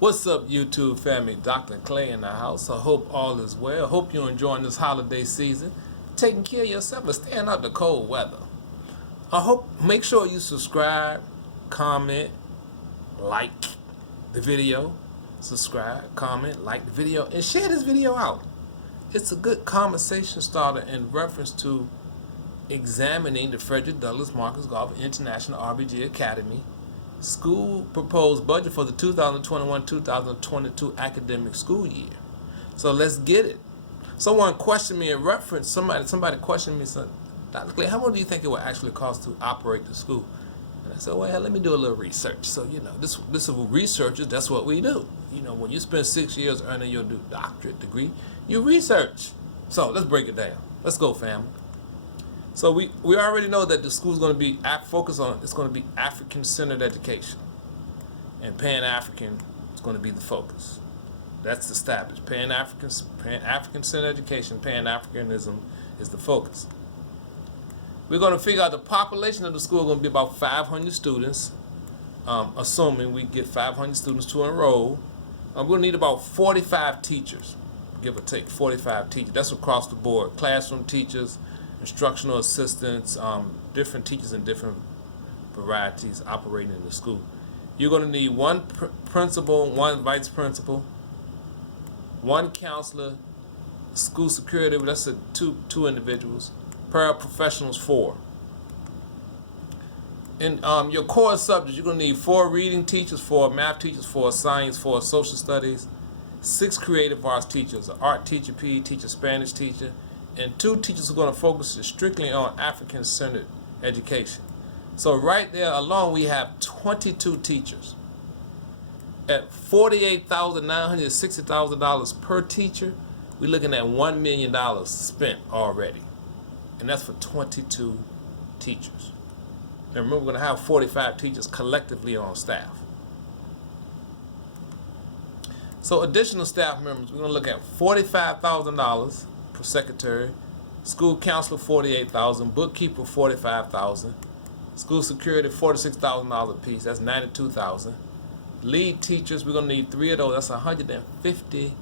What's up, YouTube family? Dr. Clay in the house. I hope all is well. Hope you're enjoying this holiday season, taking care of yourself and staying out the cold weather. Make sure you subscribe, comment, like the video, subscribe, comment, like the video, and share this video out. It's a good conversation starter in reference to examining the Frederick Douglass Marcus Garvey International R.B.G. Academy school proposed budget for the 2021-2022 academic school year. So let's get it. Someone questioned me in reference, somebody questioned me, said, Dr. Clay, how much do you think it would actually cost to operate the school? And I said, well, let me do a little research. So, this is researchers, that's what we do. When you spend 6 years earning your doctorate degree, you research. So let's break it down. Let's go, family. So we already know that the school is going to be focused on, it's going to be African-centered education. And Pan-African is going to be the focus. That's established. Pan-African-centered education, Pan-Africanism is the focus. We're going to figure out the population of the school is going to be about 500 students, assuming we get 500 students to enroll. We're going to need about 45 teachers, give or take, 45 teachers. That's across the board. Classroom teachers, instructional assistants, different teachers in different varieties operating in the school. You're going to need one principal, one vice principal, one counselor, school security, that's two individuals, paraprofessionals, 4. In your core subjects, you're going to need 4 reading teachers, 4 math teachers, 4 science, 4 social studies, 6 creative arts teachers, an art teacher, PE teacher, Spanish teacher, and 2 teachers who are going to focus strictly on African-centered education. So right there alone, we have 22 teachers. At $48,960,000 per teacher, we're looking at $1 million spent already. And that's for 22 teachers. And remember, we're going to have 45 teachers collectively on staff. So additional staff members, we're going to look at $45,000 per secretary, school counselor $48,000, bookkeeper $45,000, school security $46,000 a piece. That's $92,000. Lead teachers, we're going to need 3 of those. That's $150,000,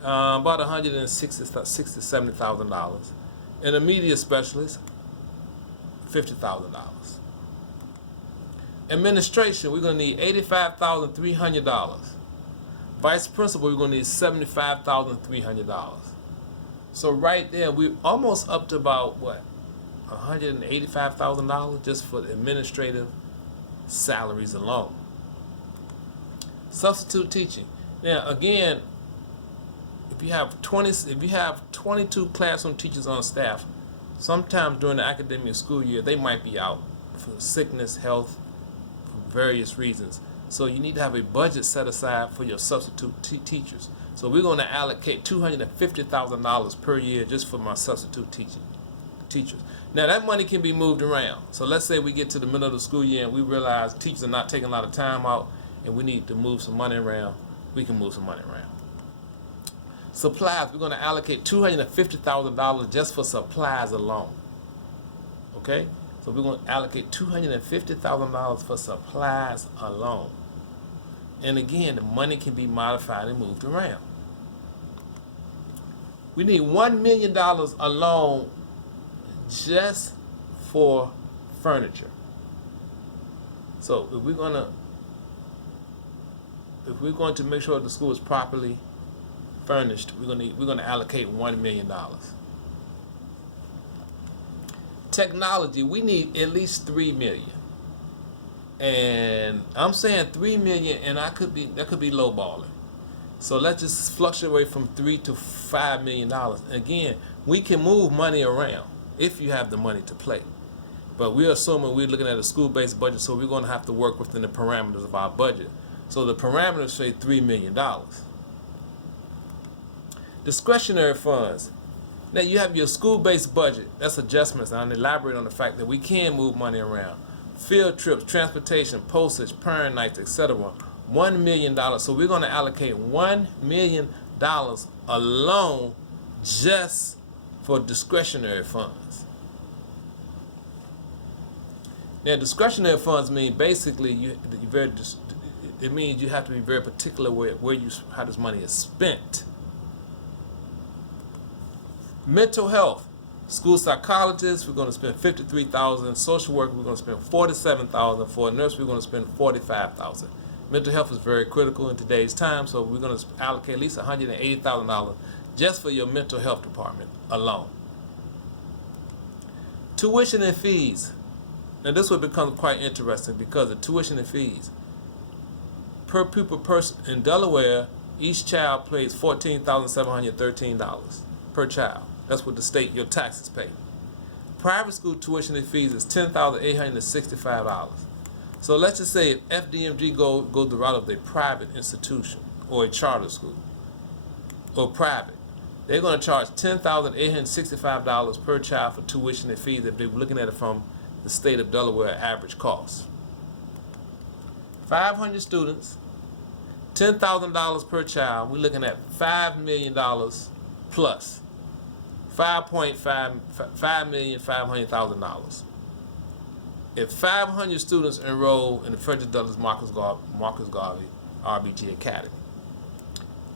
about $160,000-$70,000. And a media specialist, $50,000. Administration, we're going to need $85,300. Vice principal, we're going to need $75,300. So right there, we're almost up to about, what, $185,000 just for the administrative salaries alone. Substitute teaching. Now, again, if you have 22 classroom teachers on staff, sometimes during the academic school year, they might be out for sickness, health, for various reasons. So you need to have a budget set aside for your substitute teachers. So we're going to allocate $250,000 per year just for my substitute teachers. Now that money can be moved around. So let's say we get to the middle of the school year and we realize teachers are not taking a lot of time out and we need to move some money around. We can move some money around. Supplies, we're going to allocate $250,000 just for supplies alone. Okay? So we're going to allocate $250,000 for supplies alone. And again, the money can be modified and moved around. We need $1 million alone just for furniture. So if we're going to make sure the school is properly furnished, we're going to allocate $1 million. Technology, we need at least $3 million. And I'm saying $3 million, and that could be lowballing. So let's just fluctuate from $3 to $5 million. Again, we can move money around if you have the money to play. But we're assuming we're looking at a school-based budget, so we're going to have to work within the parameters of our budget. So the parameters say $3 million. Discretionary funds. Now you have your school-based budget. That's adjustments, and I'll elaborate on the fact that we can move money around. Field trips, transportation, postage, parent nights, etc. $1 million. So we're going to allocate $1 million alone just for discretionary funds. Now, discretionary funds mean basically it means you have to be very particular how this money is spent. Mental health. School psychologists, we're going to spend $53,000. Social worker, we're going to spend $47,000. For a nurse, we're going to spend $45,000. Mental health is very critical in today's time, so we're going to allocate at least $180,000 just for your mental health department alone. Tuition and fees. Now this will become quite interesting because the tuition and fees. Per pupil person in Delaware, each child pays $14,713 per child. That's what the state, your taxes pay. Private school tuition and fees is $10,865. So let's just say if F.D.M.G.A goes the route of a private institution or a charter school or private, they're going to charge $10,865 per child for tuition and fees if they're looking at it from the state of Delaware average cost. 500 students, $10,000 per child, we're looking at $5 million plus. $5,500,000. If 500 students enroll in the Frederick Douglass Marcus Garvey RBG Academy.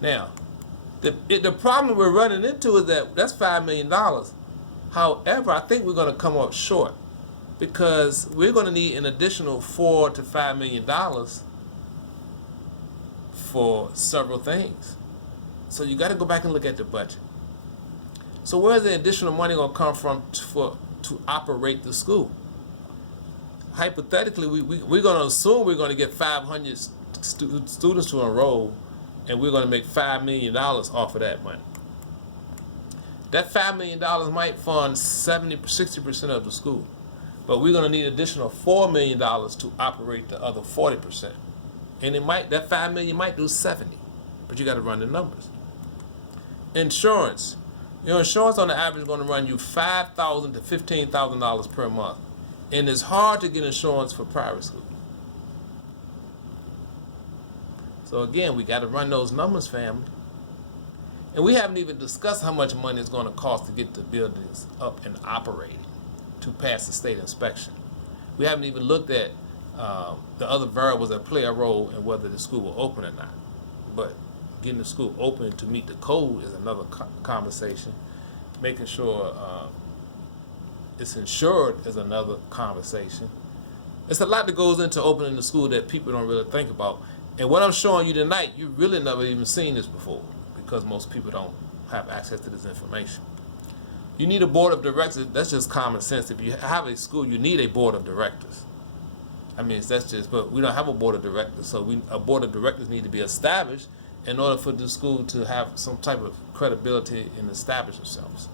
Now, the problem we're running into is that's $5 million. However, I think we're going to come up short because we're going to need an additional $4 to $5 million for several things. So you got to go back and look at the budget. So where's the additional money going to come from to operate the school? Hypothetically, we're going to assume we're going to get 500 students to enroll, and we're going to make $5 million off of that money. That $5 million might fund 60% of the school, but we're going to need additional $4 million to operate the other 40%. And that $5 million might do 70, but you got to run the numbers. Insurance. Your insurance on the average is going to run you $5,000 to $15,000 per month. And it's hard to get insurance for private school. So again, we got to run those numbers, family. And we haven't even discussed how much money it's going to cost to get the buildings up and operating to pass the state inspection. We haven't even looked at the other variables that play a role in whether the school will open or not. But getting the school open to meet the code is another conversation. Making sure it's insured is another conversation. It's a lot that goes into opening the school that people don't really think about. And what I'm showing you tonight, you really never even seen this before because most people don't have access to this information. You need a board of directors. That's just common sense. If you have a school, you need a board of directors. I mean, but we don't have a board of directors, so a board of directors need to be established in order for the school to have some type of credibility and establish themselves.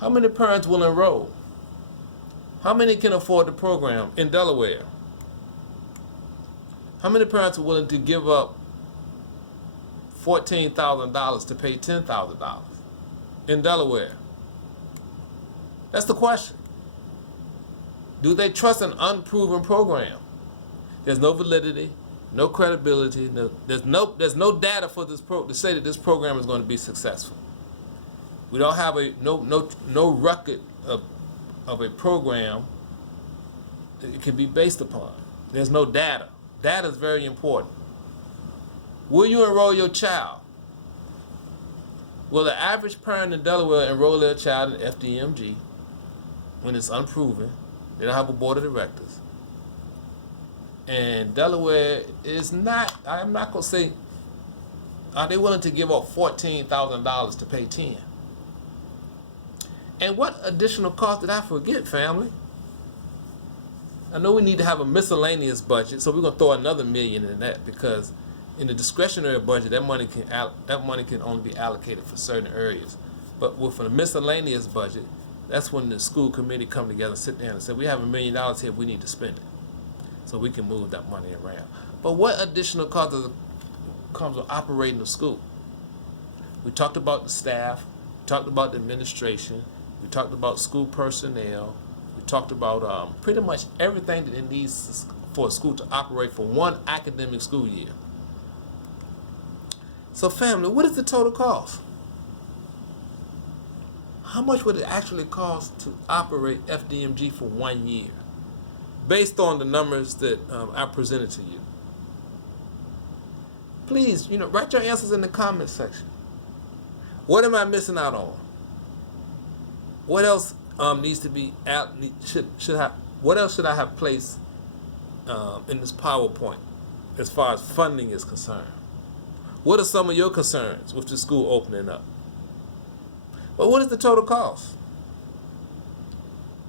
How many parents will enroll? How many can afford the program in Delaware? How many parents are willing to give up $14,000 to pay $10,000 in Delaware? That's the question. Do they trust an unproven program? There's no validity, no credibility. There's no data for this to say that this program is going to be successful. We don't have no record of a program that it can be based upon. There's no data. Data is very important. Will you enroll your child? Will the average parent in Delaware enroll their child in F.D.M.G. when it's unproven? They don't have a board of directors. And Delaware is not, I'm not going to say, are they willing to give up $14,000 to pay 10? And what additional cost did I forget, family? I know we need to have a miscellaneous budget, so we're going to throw another $1 million in that because in the discretionary budget, that money can only be allocated for certain areas. But with a miscellaneous budget, that's when the school committee come together and sit down and say, we have $1 million here, we need to spend it. So we can move that money around. But what additional cost comes with operating the school? We talked about the staff, we talked about the administration, we talked about school personnel, we talked about pretty much everything that it needs for a school to operate for one academic school year. So family, what is the total cost? How much would it actually cost to operate F.D.M.G. for 1 year? Based on the numbers that I presented to you. Please, write your answers in the comment section. What am I missing out on? What else needs to be out? What else should I have placed in this PowerPoint as far as funding is concerned? What are some of your concerns with the school opening up? Well, what is the total cost?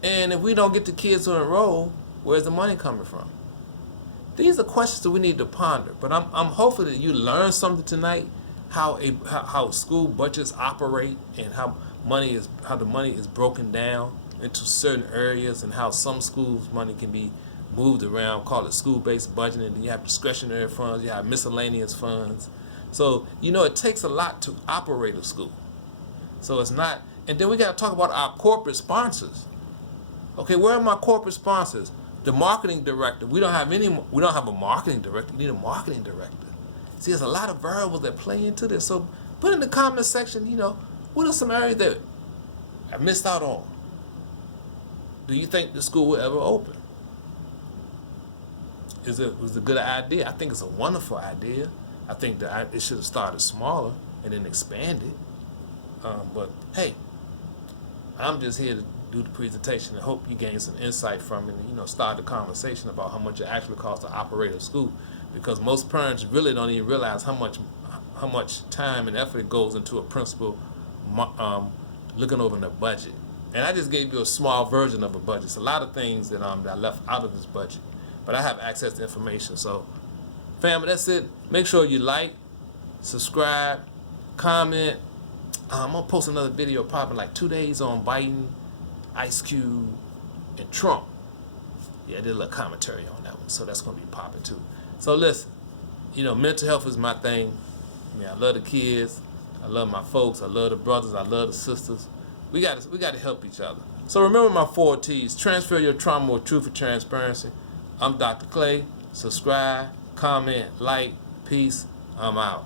And if we don't get the kids to enroll, where's the money coming from? These are questions that we need to ponder. But I'm hopeful that you learned something tonight, how school budgets operate and how the money is broken down into certain areas, and how some schools' money can be moved around, call it school-based budgeting. And then you have discretionary funds, you have miscellaneous funds. So, it takes a lot to operate a school. So it's not, and then we got to talk about our corporate sponsors. Okay, where are my corporate sponsors? The marketing director. We don't have a marketing director. You need a marketing director. See, there's a lot of variables that play into this. So put in the comment section, what are some areas that I missed out on? Do you think the school will ever open? Was it a good idea? I think it's a wonderful idea. I think that it should have started smaller and then expanded. But hey, I'm just here to do the presentation and hope you gain some insight from it and start the conversation about how much it actually costs to operate a school, because most parents really don't even realize how much time and effort goes into a principal looking over the budget. And I just gave you a small version of a budget. It's a lot of things that I left out of this budget, but I have access to information. So family, that's it. Make sure you like, subscribe, comment. I'm gonna post another video probably like 2 days on Biden, Ice Cube, and Trump. Yeah, I did a little commentary on that one, so that's gonna be popping too. So listen, mental health is my thing. I love the kids, I love my folks, I love the brothers, I love the sisters. We got to help each other. So remember my 4 T's: transfer your trauma with truth and transparency. I'm Dr. Clay. Subscribe, comment, like, peace. I'm out.